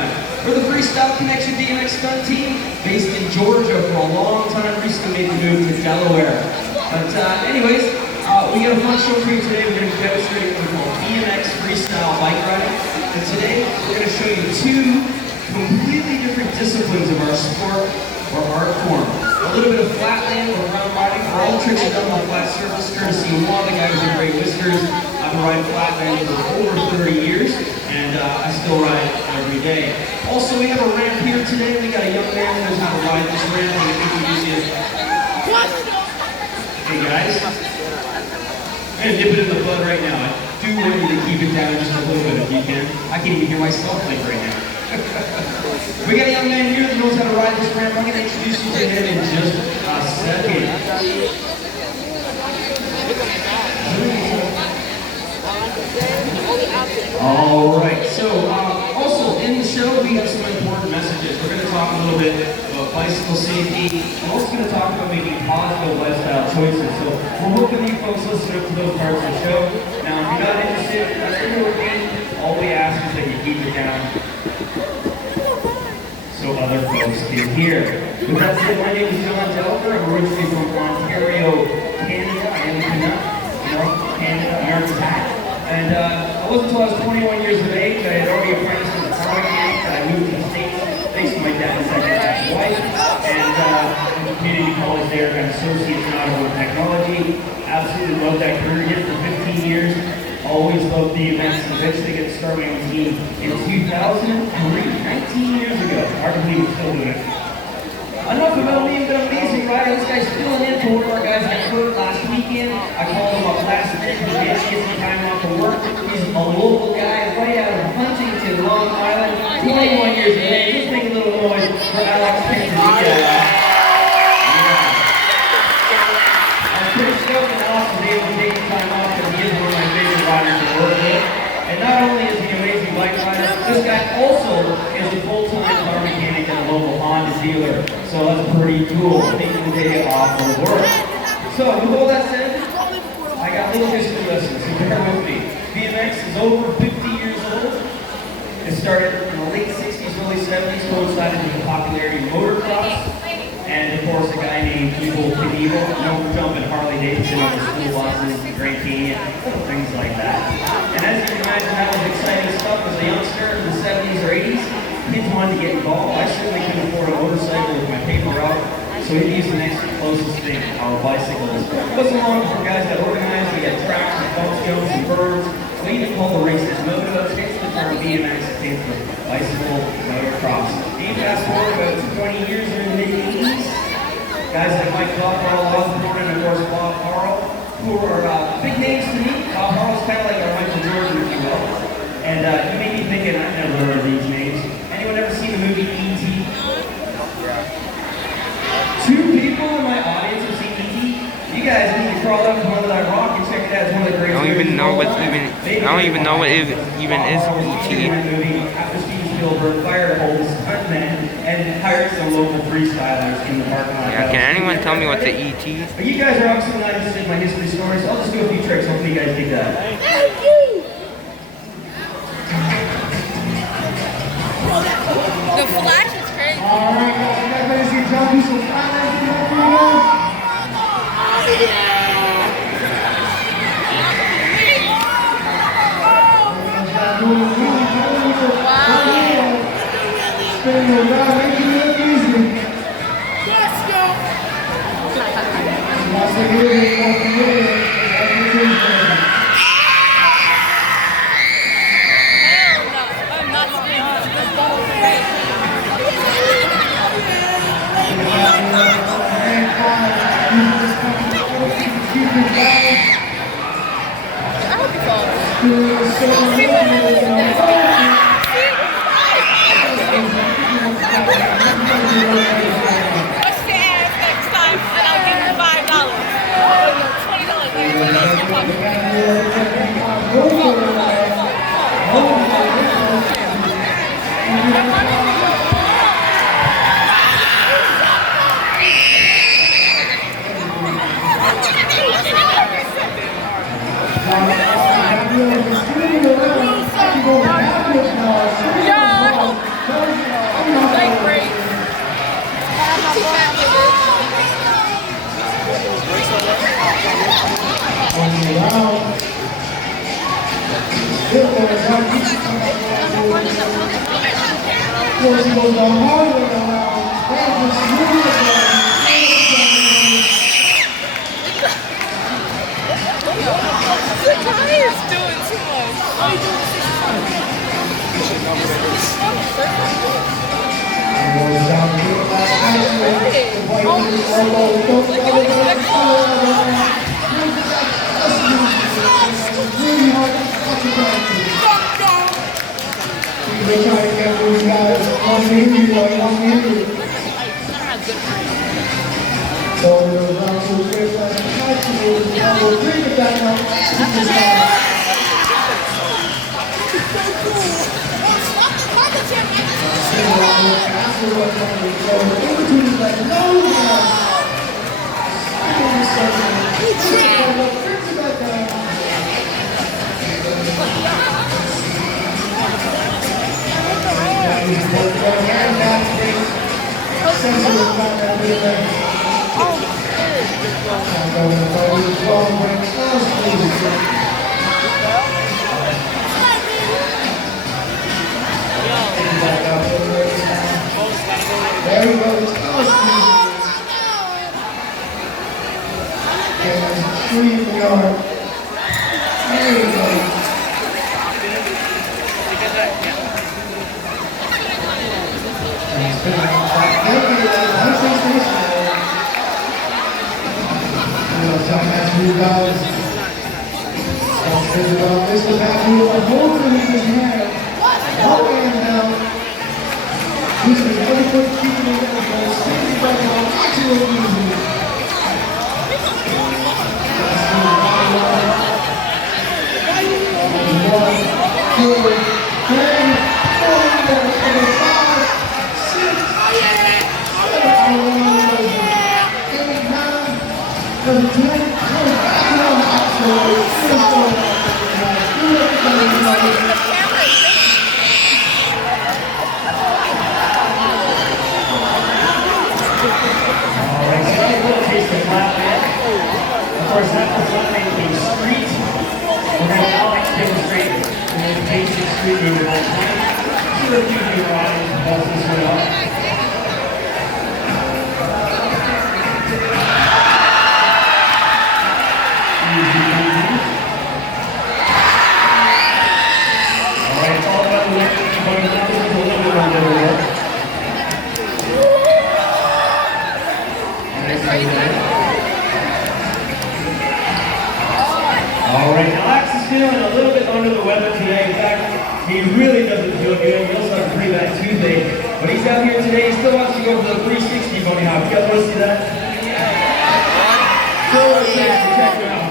time. We're the Freestyle Connection BMX stunt team, based in Georgia for a long time, recently made the move to Delaware. But anyways, we got a fun show for you today. We're going to be demonstrating what we call BMX freestyle bike riding. And today, we're going to show you two completely different disciplines of our sport or art form. A little bit of flatland or round riding. All the tricks are done on a flat surface, courtesy of Juan, the guy with the great whiskers. I've been riding flatland for over 30 years, and I still ride every day. Also, we have a ramp here today. We got a young man who knows how to ride this ramp. I'm going to introduce you. Hey guys. I'm going to dip it in the blood right now. I do want you to keep it down just a little bit if you can. I can't even hear myself think right now. We got a young man here that knows how to ride this ramp. I'm going to introduce you to him in just a second. Alright, so also in the show we have some important messages. We're going to talk a little bit about bicycle safety. We're also going to talk about making positive lifestyle choices. So we're hoping you folks listen up to those parts of the show. Now if you're not interested, that's what we're doing. All we ask is that you keep it down so other folks can hear. With that said, my name is John Delver. I'm originally from Ontario, Canada. I am Canuck, Canada, America's hat. And it wasn't until I was 21 years of age I had already apprenticed as a car mechanic that I moved to the States thanks to my dad's second wife. And in community college there, got an associate's in automotive technology. Absolutely loved that career. Did it for 15 years. Always loved the events and eventually get started on the team in 2003, 19 years ago. Hard to believe we're still doing it. Enough about me, but amazing rider. This guy's filling in for one of our guys I quit last weekend. I called him up last minute. He managed to get some time off of work. He's a local guy right out of Huntington, Long Island. 21 years of age. Just make a little noise for Alex Pinzilla. I'm pretty stoked that Alex was able to take the time off because he is one of my favorite riders to work with. And not only is he an amazing bike rider, this guy also is a full-time car mechanic at a local Honda dealer. So that's pretty cool, taking the day off of work. So with all that said, I got little history lessons, so bear with me. BMX is over 50 years old. It started in the late 60s, early 70s, coincided with the popularity of motocross. And of course, a guy named Evel Knievel, known for jumping Harley Davidson on the school buses, the Grand Canyon, things like that. And as you can imagine, that was exciting stuff as a youngster in the 70s or 80s. Kids wanted to get involved. I certainly couldn't afford a motorcycle with my paper route, so we used the next closest thing, our bicycles. It wasn't long for guys that organized. We had tracks and bump jumps and birds. We even called the races motos. Hence the term BMX stands for bicycle motocross. You fast forward about 20 years in the mid-80s. Guys like Mike Carl Osborne and of course Bob Harrell, who are big names to me. Bob Harrell's kind of like our Michael Jordan, if you will. And you may be thinking, I've never heard of these names. Anyone ever seen the movie E.T.? Two people in my audience have seen E.T. You guys need to crawl up from under that rock and check it out. It's one of the greatest movies. I don't even know what even is E.T. After Steven Spielberg fired a whole stuntman and hired some local freestylers in the parking lot. Yeah, can anyone tell me what the ET is? But you guys are obviously not interested in my history stories, so I'll just do a few tricks. Hopefully you guys dig that. Thank you! The flash is crazy. Alright guys, you guys ready to see John do some flatland for Spinning around, making it easy. Let's go! Once again, Hell no, I'm not spinning. This ball is crazy. I hope you fall. See what happens. Let's stay at next time, and I'll give you $5. $20. $20 in your pocket. Like break. Goes the hard way around. That was smooth. The guy is doing too much. Oh, he's doing 6 They're trying to get those guys on the injury, on the injury. So it goes down to a great last match. We'll bring it back up. There he goes. And 3 yards. There he goes. Mr. Matthew, a hold in his hand. One hand down. This is everybody keeping it in the ball. 60 back on. Actually, easy. Of course, that was running a street. We're going to Alex demonstrate the most basic street move of all time. Sure, a few of you are audience help this one out. Easy, easy. All right, it's all about the left. But that was a little bit on over there. All right, Alex is feeling a little bit under the weather today. In fact, he really doesn't feel good. He also had a pretty bad Tuesday. But he's out here today. He still wants to go for the 360 bunny hop. You guys want to see that? Still wants to check it out.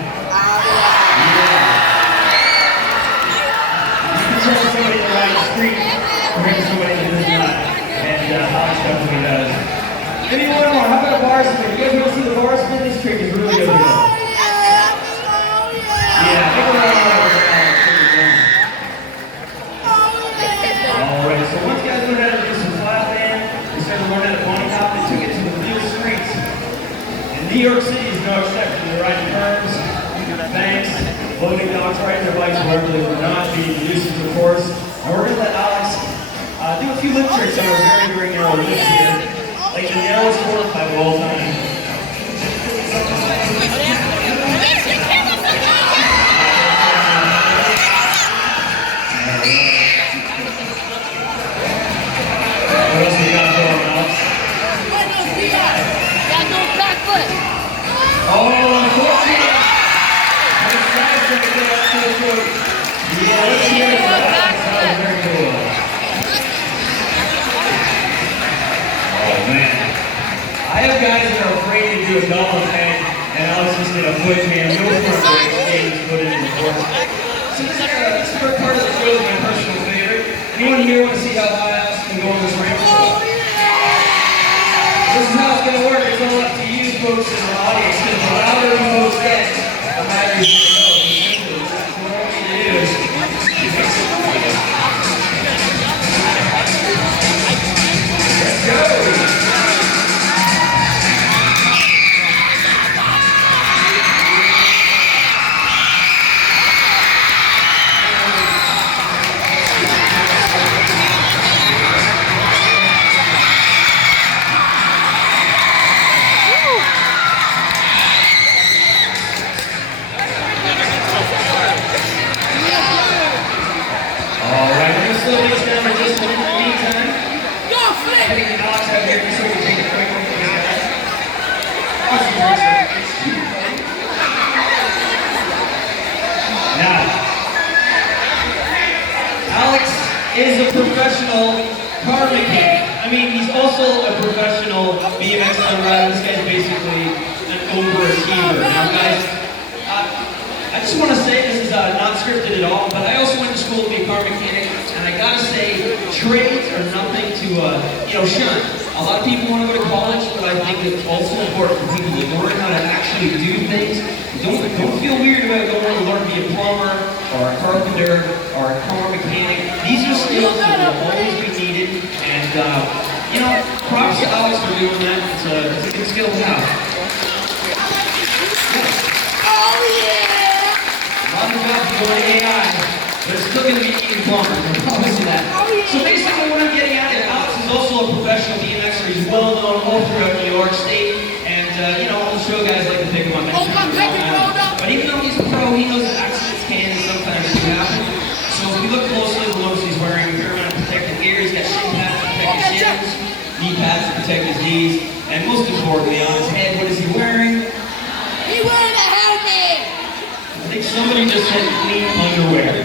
You can tell somebody in the right street or maybe somebody that does not. And Alex definitely does. Maybe one more. How about a bar spin? You guys want to see the bar spin? This trick is really good. Alright, so once you guys learned how to do some flat band, you started learning how to bunny hop, they took it to the real streets. And New York City is no exception. They're riding curbs, banks, loading docks, riding their bikes wherever they were not, being nuisance, of course. And we're going to let Alex do a few lip tricks on our very, very narrow lip here. Like the narrowest quarter pipe of all time. What else we got going, Alex? Oh, unfortunately. Yeah, let's hear it. That was very cool. Oh, man. I have guys that are afraid to do a double head, and Alex just did a foot jam. No front break, Dave's put it in the course. So this is the part of the show is my personal favorite. Anyone here want to see how high Alex can go on this ramp? This is how it's going to work. It's all up to you folks in the audience. Because the louder you folks get, the higher you can go. So what I want you to do is slow things down for just a minute in the meantime. Go, Flip! Getting Alex out here so we can take a quick look at these guys. Awesome research. It's too funny. Now, Alex is a professional car mechanic. I mean, he's also a professional BMX rider. This guy's basically an overachiever. Now, guys, I just want to say this is not scripted at all, but I also went to school to be a car mechanic, and I gotta say, trades are nothing to shun. A lot of people want to go to college, but I think it's also important for people to learn how to actually do things. Don't feel weird about going to learn to be a plumber or a carpenter or a car mechanic. These are skills that will always be needed, and props to Alex for doing that. It's a good skill to have. Oh, yeah! A lot of jobs are going AI, but it's still going to be eating plumbers. I promise you that. So basically, what I'm getting at is Alex is also a professional BMXer. He's well known all throughout New York State, and all the show guys like to pick him up. But even though he's a pro, he knows that accidents can and sometimes do happen. So if we look closely, we'll notice he's wearing a fair amount of protective gear. He's got shin pads to protect his shins, knee pads to protect his knees, and most importantly, on his head, what is he wearing? He wearing a helmet! I think somebody just said clean underwear.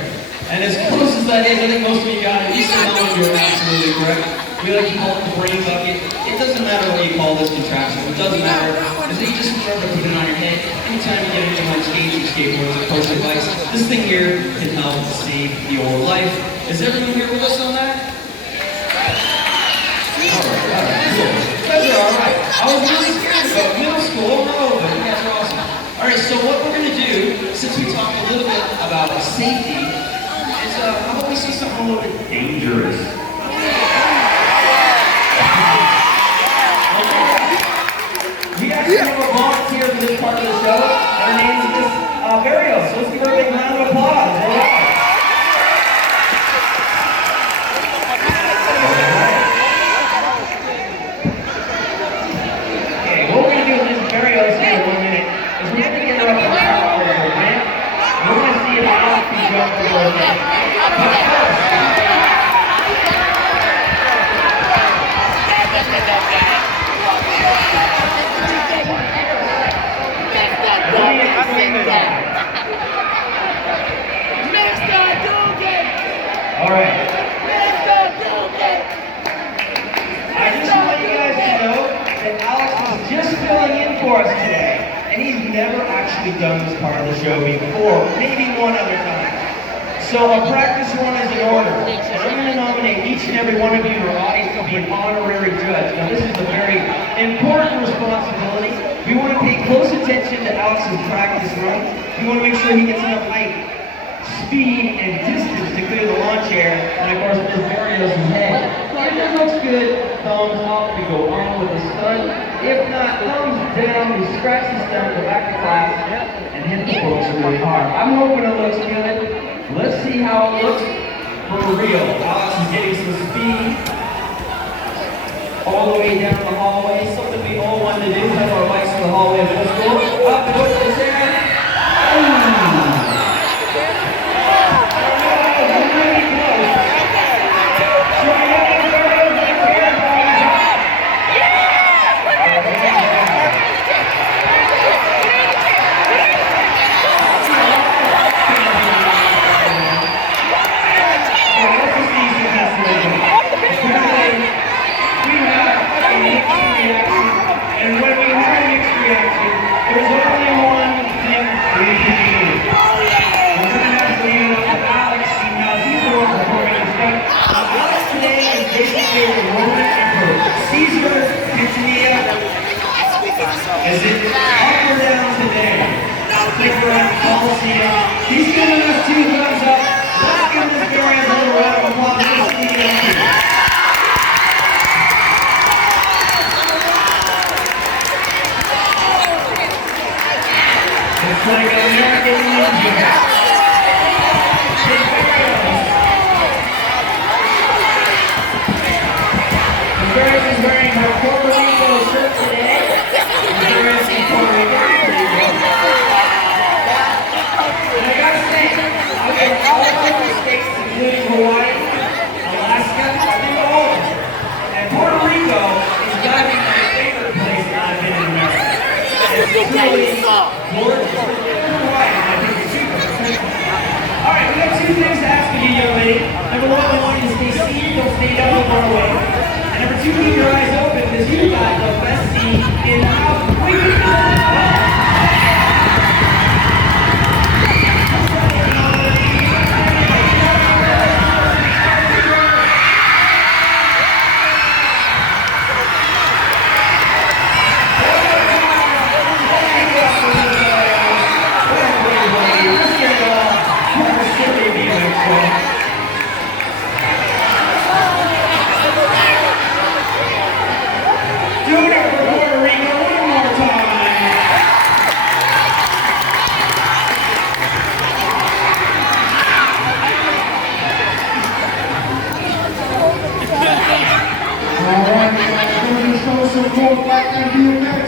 And as close as that is, I think most of you got it. You said how you're absolutely correct. We like to call it the brain bucket. It doesn't matter what you call this contraption. It doesn't matter. Because you just remember to put it on your head. Anytime you get anything like skates or skateboards or push bikes, this thing here can help save your life. Is everyone here with us on that? Alright, cool. You guys are alright. I was really scared about middle school over and over, but you guys are awesome. Alright, so what we're going to do, since we talked a little bit about safety, is how about we say something a little bit dangerous? We actually have a volunteer for this part of the show, and her name is Miss Barrios. So let's give her a big round of applause. All right. Okay, what we're going to do with Miss Barrios here in 1 minute is we're going to get her up on top of the ramp. We're going to see if Alex can jump over the ramp. But first, all right. I just want you guys to know that Alex is just filling in for us today, and he's never actually done this part of the show before, maybe one other time. So a practice run is in order, and I'm going to nominate each and every one of you in our audience to be an honorary judge. Now this is a very important responsibility. We want to pay close attention to Alex's practice run. We want to make sure he gets enough height, speed, and distance to clear the lawn chair, and of course Ms. Barrios' head. If it looks good, thumbs up, we go on with the stunt. If not, thumbs down, we scratch the stunt, go back to class, and hit the books really hard. I'm hoping it looks good. Let's see how it looks for real. Alex is getting some speed all the way down the hallway. Something we all wanted to do, have our bikes in the hallway of middle school. Up, go to the chair. And when we have a mixed reaction, there's only one thing we can do. We're going to have to leave it up to Alex, and now he's the one performing the stunt. Alex today is basically the Roman Emperor. Caesar, Antonia, is it up or down today? Think we're at the Coliseum. He's giving us 2 thumbs up. Let's give this guy a little round of applause. Let's see what he can do. It's like an American Ninja. Barrios is wearing her Puerto Rico shirt today. Barrios is Puerto Rico. And I gotta say, I've been all over the states, including Hawaii. really gorgeous. All right, we have two things to ask of you, young lady. Number one, I want you to stay seated, don't stay up and run away. And number two, keep your eyes open because you got the best seat in the house. We can do that. Do it for Puerto Rico one more time. All right, guys, we're going to show some cool black and DMX.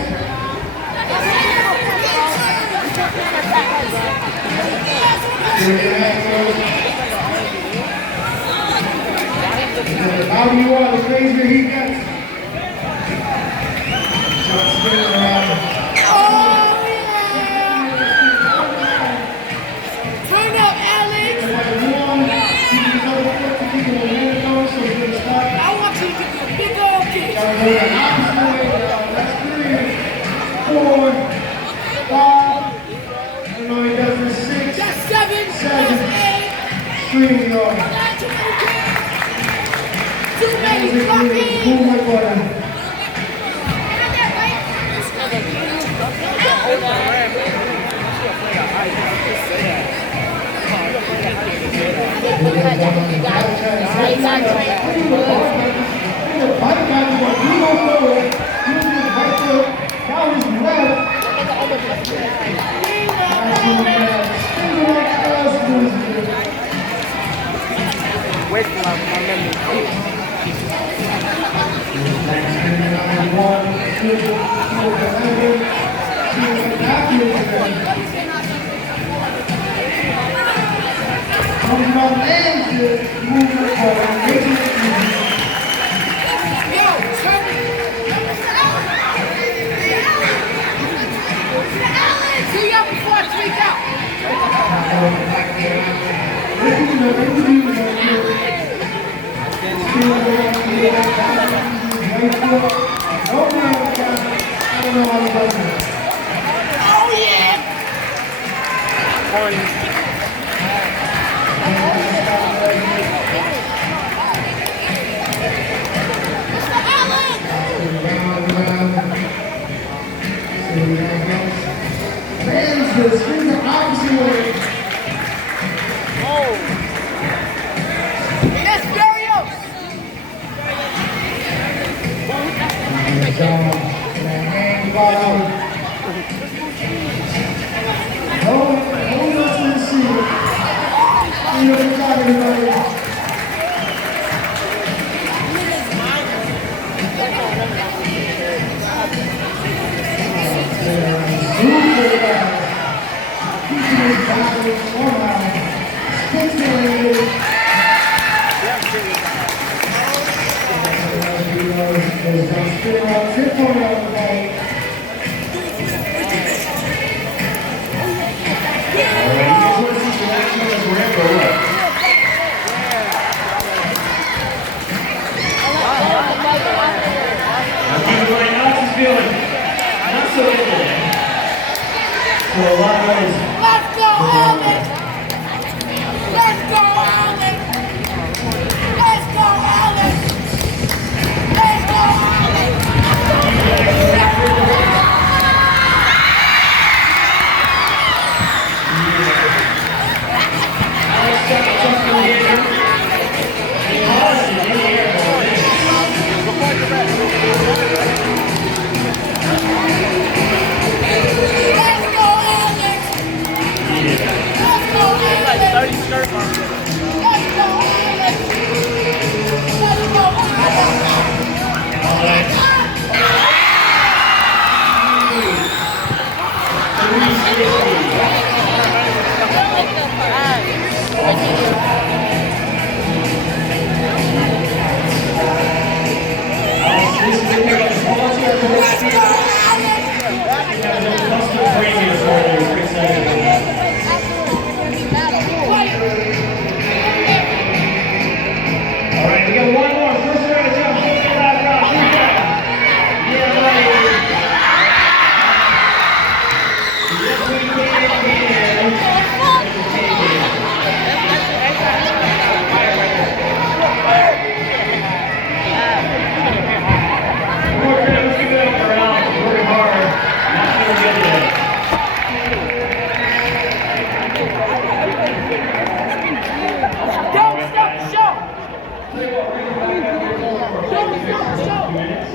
The louder you are, the crazier he gets. Just spin around. Turn up, Alex. I want you to get a big old kick. That's 3, 4, 5. I don't know, he does this 6, That's 7. 7. That's 8. Streaming on. Not too many kicks. Too many fucking. Move my butter. Wait till my memory. See ya before I tweak out. Oh yeah. Mr. Allen. Fans, swing the opposite way. Yes, Darius. Everybody else is feeling not so good today. So a lot of noise. Let's go, Alex. Let's go, Alex. Let's go, Alex. Let's go, Alex. fix in a few minutes.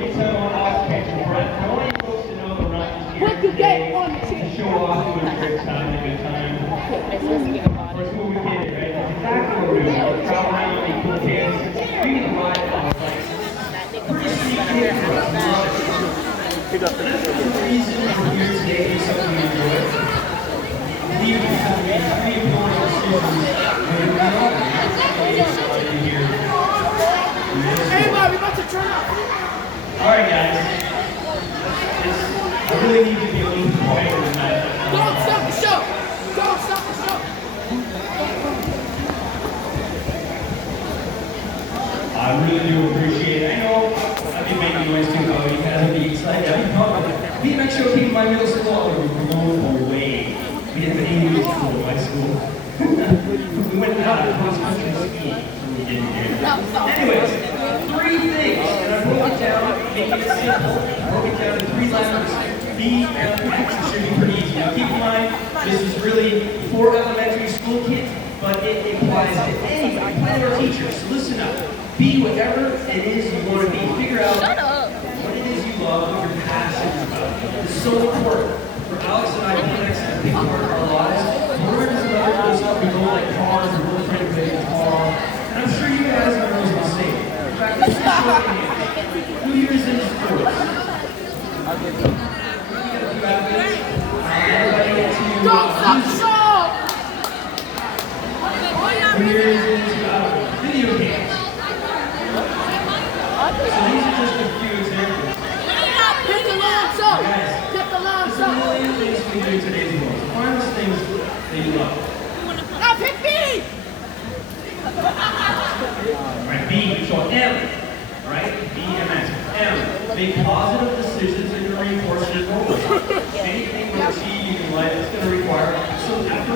Anytime on off catch your breath. I want you folks to know that we're not just here today to show off to a great time, a good time. Or it's what we did, right? That's exactly what we're doing. We're traveling around, make cool kids, bringing the vibe of like pretty sweet kids. That's the reason we're here today is something we enjoy. Even if we have important decisions, we're not here. Hey, Bob, we about to turn up. Alright guys, I really need to be a little quieter than that. Don't stop the show. Don't stop the show. I really do appreciate it. I know I've been making noise too, though. You guys will be excited. BMX show came to my middle school. We were blown away. We didn't have any music school in my school. We went out of cross-country skiing. We didn't do that. Anyways, 3 things, and I broke it down, making it simple. I broke it down to 3 letters. BMX. It should be pretty easy. Now keep in mind, this is really for elementary school kids, but it applies to anybody, including our teachers. So listen up. Be whatever it is you want to be. Figure out what it is you love, what you're passionate about. It's so important. For Alex and I, BMX is a big part of our lives. We're just another cool stuff. We go like cars, we're really trying to play guitar. And I'm sure you guys are always the same. In fact, this is short hand. 2 years into sports. Everybody get to Don't stop the show. 2 years into video games. So these are just a few examples. Hit the lawn show. Guys, Hit the lawn there's a show. million things we do in today's world. Find those things that you love. Now pick me. Alright, B, so M. Alright? BMX. M. Make positive decisions that are reinforcing your goals. Anything you achieve in life is going to require some effort.